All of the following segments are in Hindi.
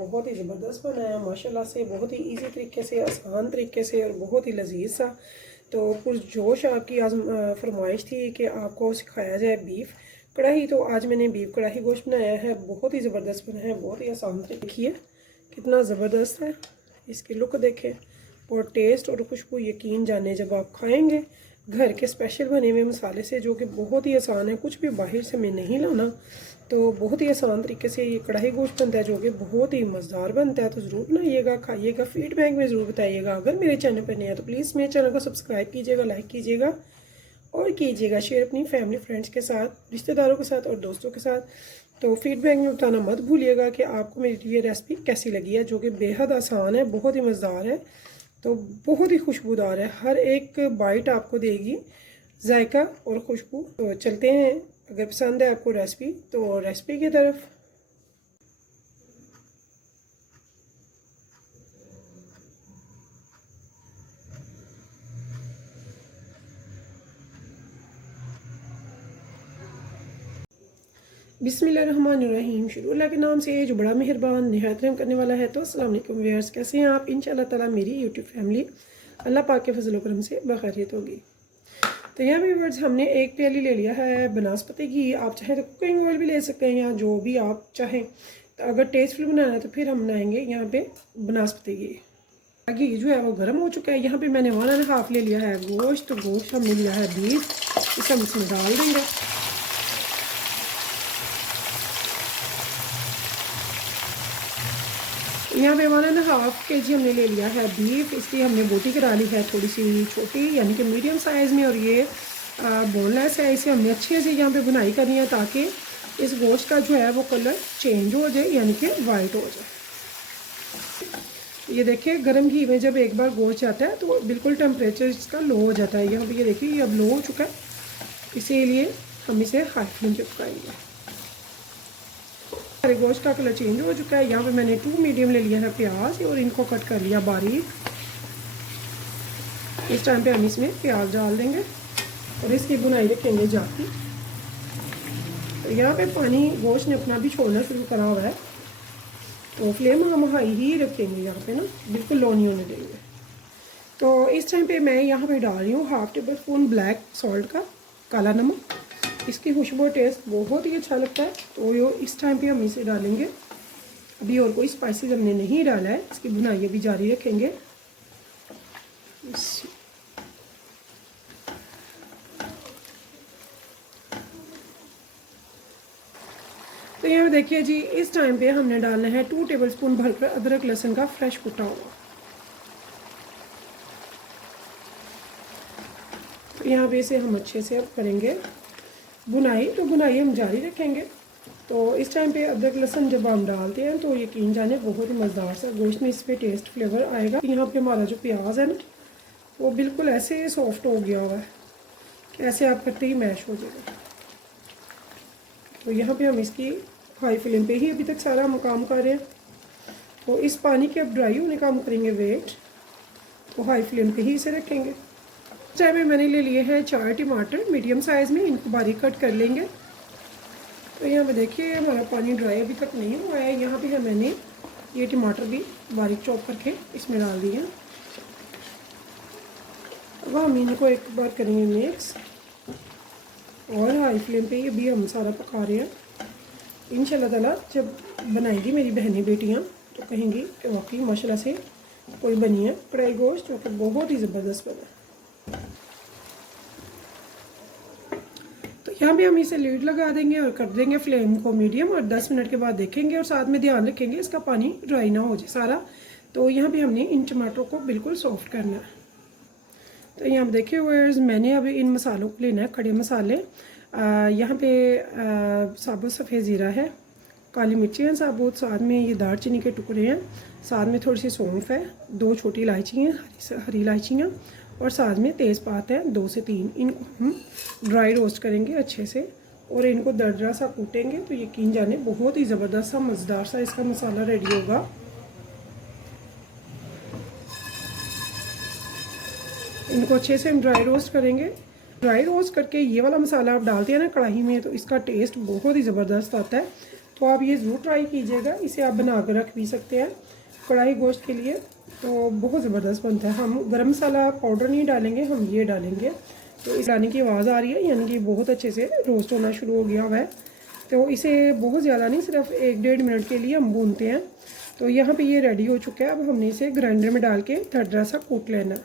बहुत ही ज़बरदस्त बनाया माशाल्लाह से, बहुत ही इजी तरीके से, आसान तरीके से और बहुत ही लजीज सा। तो पुरजोश आपकी आज फरमाइश थी कि आपको सिखाया जाए बीफ कढ़ाई, तो आज मैंने बीफ कढ़ाई गोश्त बनाया है। बहुत ही ज़बरदस्त बना है, बहुत ही आसान तरीके। देखिए कितना ज़बरदस्त है, इसकी लुक देखें और टेस्ट और खुशबू यकीन जाने जब आप खाएँगे घर के स्पेशल बने हुए मसाले से, जो कि बहुत ही आसान है, कुछ भी बाहर से मैं नहीं लाना। तो बहुत ही आसान तरीके से ये कढ़ाई गोश्त बनता है जो कि बहुत ही मज़ेदार बनता है। तो ज़रूर बनाइएगा, खाइएगा, फीडबैक में ज़रूर बताइएगा। अगर मेरे चैनल पर नया है तो प्लीज़ मेरे चैनल को सब्सक्राइब कीजिएगा, लाइक कीजिएगा और कीजिएगा शेयर अपनी फैमिली फ्रेंड्स के साथ, रिश्तेदारों के साथ और दोस्तों के साथ। तो फीडबैक में बताना मत भूलिएगा कि आपको मेरी ये रेसिपी कैसी लगी है, जो कि बेहद आसान है, बहुत ही मज़ेदार है, तो बहुत ही खुशबूदार है। हर एक बाइट आपको देगी जायका और खुशबू। तो चलते हैं, अगर पसंद है आपको रेसिपी तो रेसिपी की तरफ। बिस्मिल्लाहिर्रहमानिर्रहीम। शुरू अल्लाह के नाम से जो बड़ा मेहरबान निहायत रहम करने वाला है। तो अस्सलाम वालेकुम व्यूअर्स, कैसे हैं आप? इंशाअल्लाह ताला मेरी यूट्यूब फैमिली अल्लाह पाक के फजल करम से बखैरियत होगी। तो यहाँ व्यूअर्स हमने एक प्याली ले लिया है बनास्पति घी। आप चाहें तो कुकिंग ऑयल भी ले सकते हैं या जो भी आप चाहें। तो अगर टेस्टफुल बनाना है तो फिर हम बनाएंगे यहाँ पे बनास्पति घी। घी जो है वो गर्म हो चुका है। यहाँ पे मैंने 1.5 ले लिया है गोश्त। तो गोश्त हमने लिया है बीफ, इसे हम इसमें डाल देंगे। यहाँ पे 1.5 kg हमने ले लिया है बीफ। इसकी हमने बोटी करा ली है थोड़ी सी छोटी, यानी कि मीडियम साइज़ में, और ये बोनलेस है। इसे हमने अच्छे से यहाँ पे बुनाई करनी है ताकि इस गोश्त का जो है वो कलर चेंज हो जाए, यानी कि वाइट हो जाए। ये देखिए गर्म घी में जब एक बार गोश्त जाता है तो बिल्कुल टेम्परेचर इसका लो हो जाता है। यहाँ पे ये देखिए ये अब लो हो चुका है, इसीलिए हम इसे हाई फ्लेम पे पकाएंगे। हमारे गोश्त का कलर चेंज हो चुका है। यहाँ पे मैंने 2 मीडियम ले लिया है प्याज और इनको कट कर लिया बारीक। इस टाइम पे हम इसमें प्याज डाल देंगे और इसकी बुनाई रखेंगे जाती। तो यहाँ पे पानी गोश्त ने अपना भी छोड़ना शुरू करा हुआ है, तो फ्लेम हम हाई ही रखेंगे यहाँ पे ना, बिल्कुल लो नहीं होने देंगे। तो इस टाइम पे मैं यहाँ पे डाल रही हूँ 1/2 टेबल स्पून ब्लैक सॉल्ट का, काला नमक। इसकी खुशबू टेस्ट बहुत ही अच्छा लगता है। तो यो इस टाइम पे हम इसे डालेंगे। अभी और कोई स्पाइसेस हमने नहीं डाला है, इसकी बुनाई अभी जारी रखेंगे। तो यहाँ देखिए जी, इस टाइम पे हमने डालना है 2 टेबल स्पून भरकर अदरक लहसुन का फ्रेश कुटा हुआ। तो यहाँ पे इसे हम अच्छे से अब करेंगे बुनाई। तो बुनाई हम जारी रखेंगे। तो इस टाइम पे अदरक लहसुन जब हम डालते हैं तो यकीन जाने बहुत ही मज़ेदार सा गोश्त में इस पर टेस्ट फ्लेवर आएगा। यहाँ पे हमारा जो प्याज है ना वो बिल्कुल ऐसे सॉफ्ट हो गया हुआ है कि ऐसे आप करते ही मैश हो जाएगा। तो यहाँ पे हम इसकी हाई फ्लेम पे ही अभी तक सारा हम काम कर रहे हैं। तो इस पानी के अब ड्राई होने का हम करेंगे वेट। तो हाई फ्लेम पे ही इसे रखेंगे। चाय में मैंने ले लिए हैं 4 टमाटर मीडियम साइज़ में, इनको बारीक कट कर लेंगे। तो यहाँ पे देखिए हमारा पानी ड्राई अभी तक नहीं हुआ है। यहाँ पे मैंने ये टमाटर भी बारीक चॉप करके इसमें डाल दिए हैं। अब हम इनको एक बार करेंगे मिक्स और हाई फ्लेम पे ये भी हम सारा पका रहे हैं। इंशाल्लाह ताला जब बनाएंगी मेरी बहनें बेटियाँ तो कहेंगी कि वाकई माशाल्लाह से कोई बनी है कढ़ाई गोश्त, जो कि बहुत ही ज़बरदस्त बना है। तो यहाँ भी हम इसे लीड लगा देंगे और कर देंगे फ्लेम को मीडियम, और 10 मिनट के बाद देखेंगे और साथ में ध्यान रखेंगे इसका पानी ड्राई ना हो जाए सारा। तो यहाँ भी हमने इन टमाटरों को बिल्कुल सॉफ्ट करना है। तो यहाँ पे देखिए व्यूअर्स, मैंने अभी इन मसालों को लेना है खड़े मसाले। यहाँ पे साबुत सफ़ेद ज़ीरा है, काली मिर्ची है साबुत, साथ में ये दालचीनी के टुकड़े हैं, साथ में थोड़ी सी सौंफ है, 2 छोटी इलायची हैं, हरी इलायचियाँ, और साथ में तेज़पात है 2 से 3। इनको हम ड्राई रोस्ट करेंगे अच्छे से और इनको दरदरा सा कूटेंगे। तो यकीन जाने बहुत ही ज़बरदस्त सा मज़ेदार सा इसका मसाला रेडी होगा। इनको अच्छे से हम ड्राई रोस्ट करेंगे। ड्राई रोस्ट करके ये वाला मसाला आप डालते हैं ना कढ़ाई में, तो इसका टेस्ट बहुत ही ज़बरदस्त आता है। तो आप ये ज़रूर ट्राई कीजिएगा। इसे आप बना कर रख भी सकते हैं कढ़ाई गोश्त के लिए, तो बहुत ज़बरदस्त बनता है। हम गरम मसाला पाउडर नहीं डालेंगे, हम ये डालेंगे। तो इस डालने की आवाज़ आ रही है, यानी कि बहुत अच्छे से रोस्ट होना शुरू हो गया हुआ है। तो इसे बहुत ज़्यादा नहीं, सिर्फ 1-1.5 मिनट के लिए हम भूनते हैं। तो यहाँ पे ये रेडी हो चुका है। अब हमने इसे ग्राइंडर में डाल के दरदरा सा कूट लेना है,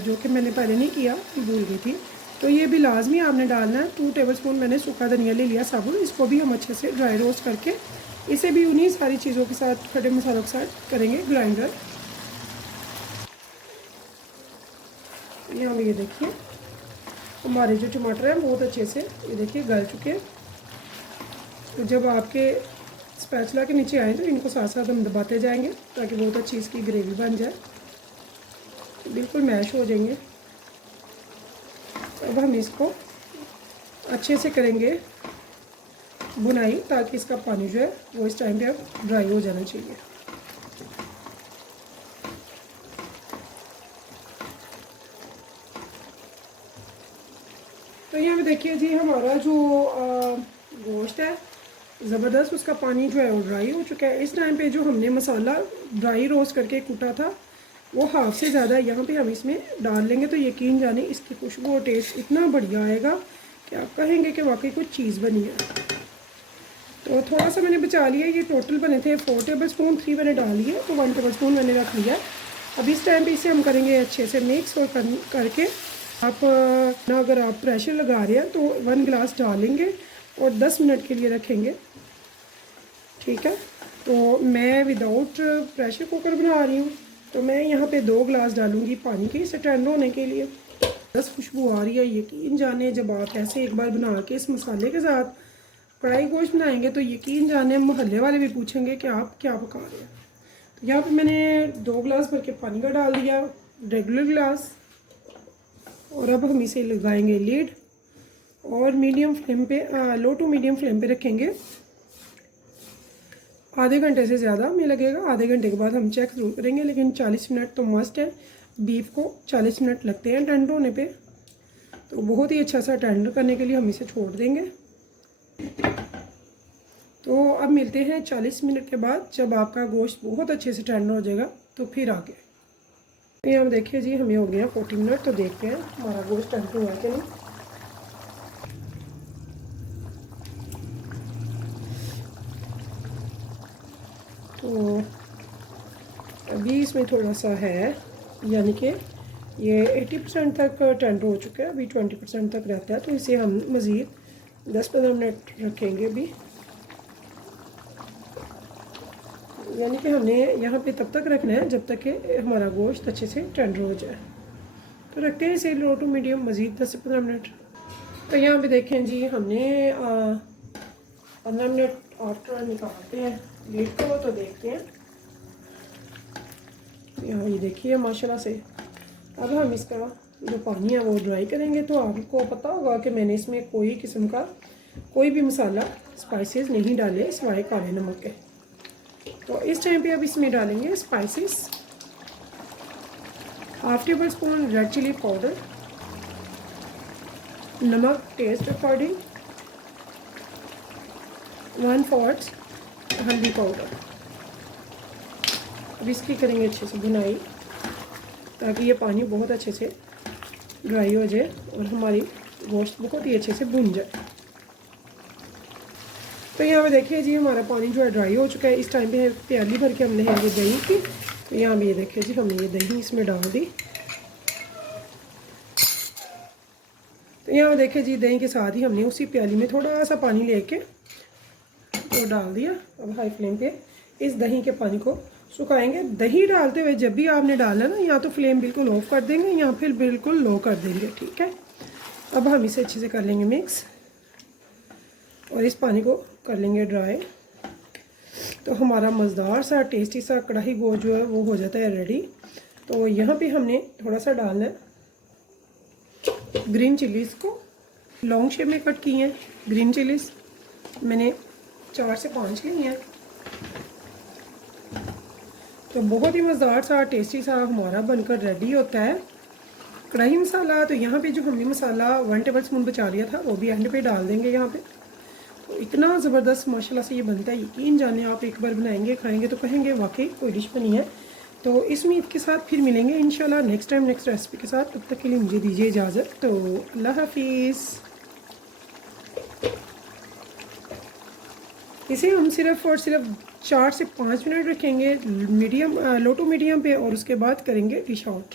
जो कि मैंने पहले नहीं किया, भूल गई थी। तो ये भी लाजमी आपने डालना है। 2 टेबलस्पून मैंने सूखा धनिया ले लिया साबुत, इसको भी हम अच्छे से ड्राई रोस्ट करके इसे भी उन्हीं सारी चीज़ों के साथ, खड़े मसालों के साथ करेंगे ग्राइंडर। यहाँ भी ये देखिए हमारे जो टमाटर हैं बहुत अच्छे से ये देखिए गल चुके हैं। तो जब आपके स्पैचुला के नीचे आए तो इनको साथ साथ हम दबाते जाएंगे ताकि बहुत अच्छी इसकी ग्रेवी बन जाए, तो बिल्कुल मैश हो जाएंगे। अब हम इसको अच्छे से करेंगे भुनाई, ताकि इसका पानी जो है वो इस टाइम पे अब ड्राई हो जाना चाहिए। तो यहाँ पे देखिए जी हमारा जो गोश्त है ज़बरदस्त, उसका पानी जो है वो ड्राई हो चुका है। इस टाइम पे जो हमने मसाला ड्राई रोस्ट करके कूटा था वो हाफ से ज़्यादा यहाँ पे हम इसमें डाल लेंगे। तो यकीन जाने इसकी खुशबू और टेस्ट इतना बढ़िया आएगा कि आप कहेंगे कि वाकई कुछ चीज़ बनी है। तो थोड़ा सा मैंने बचा लिया, ये टोटल बने थे 4 टेबलस्पून, 3 मैंने डाल लिए, तो 1 टेबलस्पून मैंने रख लिया। अब इस टाइम पे इसे हम करेंगे अच्छे से मिक्स, और करके आप ना अगर आप प्रेशर लगा रहे हैं तो 1 गिलास डालेंगे और 10 मिनट के लिए रखेंगे, ठीक है। तो मैं विदाउट प्रेशर कुकर बना रही हूँ, तो मैं यहाँ पे 2 गिलास डालूँगी पानी के, इसे ठंड होने के लिए। 10 खुशबू आ रही है, यकीन जाने जब आप ऐसे एक बार बना के इस मसाले के साथ कढ़ाई गोश्त बनाएंगे तो यकीन जाने मोहल्ले वाले भी पूछेंगे कि आप क्या पका रहे हैं। तो यहाँ पे मैंने 2 गिलास भर के पानी का डाल दिया, रेगुलर गिलास। और अब हम इसे लगाएंगे लीड और मीडियम फ्लेम पे, लो टू मीडियम फ्लेम पे रखेंगे। आधे घंटे से ज़्यादा हमें लगेगा। आधे घंटे के बाद हम चेक ज़रूर करेंगे, लेकिन 40 मिनट तो मस्ट है। बीफ को 40 मिनट लगते हैं टेंडर होने पे, तो बहुत ही अच्छा सा टेंडर करने के लिए हम इसे छोड़ देंगे। तो अब मिलते हैं 40 मिनट के बाद, जब आपका गोश्त बहुत अच्छे से टेंडर हो जाएगा तो फिर आगे। ये हम देखिए जी हमें हो गया 40 मिनट, तो देखते हैं हमारा गोश्त टेंडर हुआ कि नहीं। तो अभी इसमें थोड़ा सा है, यानी कि ये 80% तक टेंडर हो चुका है, अभी 20% तक रहता है। तो इसे हम मज़ीद 10-15 मिनट रखेंगे अभी, यानी कि हमने यहाँ पे तब तक रखना है जब तक कि हमारा गोश्त अच्छे से टेंडर हो जाए। तो रखते हैं इसे लो टू मीडियम मज़ीद 10 से 15 मिनट। तो यहाँ पे देखें जी हमने 15 मिनट आफ्टर निकालते हैं लीड को, तो देखते हैं यहाँ ये देखिए माशाल्लाह से। अब हम इसका जो पानी है वो ड्राई करेंगे। तो आपको पता होगा कि मैंने इसमें कोई किस्म का कोई भी मसाला स्पाइसेस नहीं डाले सिवाय काले नमक के। तो इस टाइम पे अब इसमें डालेंगे spices, 1/2 tablespoon red chilli powder, नमक टेस्ट अकॉर्डिंग, 1/4 हल्दी पाउडर। अब इसकी करेंगे अच्छे से भुनाई, ताकि ये पानी बहुत अच्छे से ड्राई हो जाए और हमारी गोश्त बहुत ही अच्छे से भुन जाए। तो यहाँ पे देखिए जी हमारा पानी जो है ड्राई हो चुका है। इस टाइम पे प्याली भर के हम लेंगे दही की। तो यहाँ भी ये देखिए जी हमने ये दही इसमें डाल दी। तो यहाँ देखिए जी दही के साथ ही हमने उसी प्याली में थोड़ा सा पानी लेके तो डाल दिया। अब हाई फ्लेम पे इस दही के पानी को सुखाएंगे। दही डालते हुए जब भी आपने डाला ना, या तो फ्लेम बिल्कुल ऑफ कर देंगे या फिर बिल्कुल लो कर देंगे, ठीक है। अब हम इसे अच्छे से कर लेंगे मिक्स और इस पानी को कर लेंगे ड्राई। तो हमारा मज़ेदार सा टेस्टी सा कढ़ाई गोश्त जो है वो हो जाता है रेडी। तो यहाँ पे हमने थोड़ा सा डालना है ग्रीन चिलीज़ को, लॉन्ग शेप में कट की हैं ग्रीन चिलीज़, मैंने 4 से 5 ली हैं। तो बहुत ही मज़ेदार सा टेस्टी सा हमारा बनकर रेडी होता है कढ़ाई मसाला। तो यहाँ पे जो हमने मसाला 1 टेबलस्पून बचा लिया था वो भी एंड पे डाल देंगे यहाँ पे। तो इतना ज़बरदस्त माशाल्लाह से ये बनता है, यकीन जाने आप एक बार बनाएंगे खाएंगे तो कहेंगे वाकई कोई डिश बनी है। तो इस उम्मीद के साथ फिर मिलेंगे इंशाल्लाह नेक्स्ट टाइम नेक्स्ट रेसिपी के साथ। तब तक के लिए मुझे दीजिए इजाज़त। तो अल्लाह हाफिज़। इसे हम सिर्फ़ और सिर्फ 4 से 5 मिनट रखेंगे मीडियम लो टू मीडियम पे और उसके बाद करेंगे डिश आउट।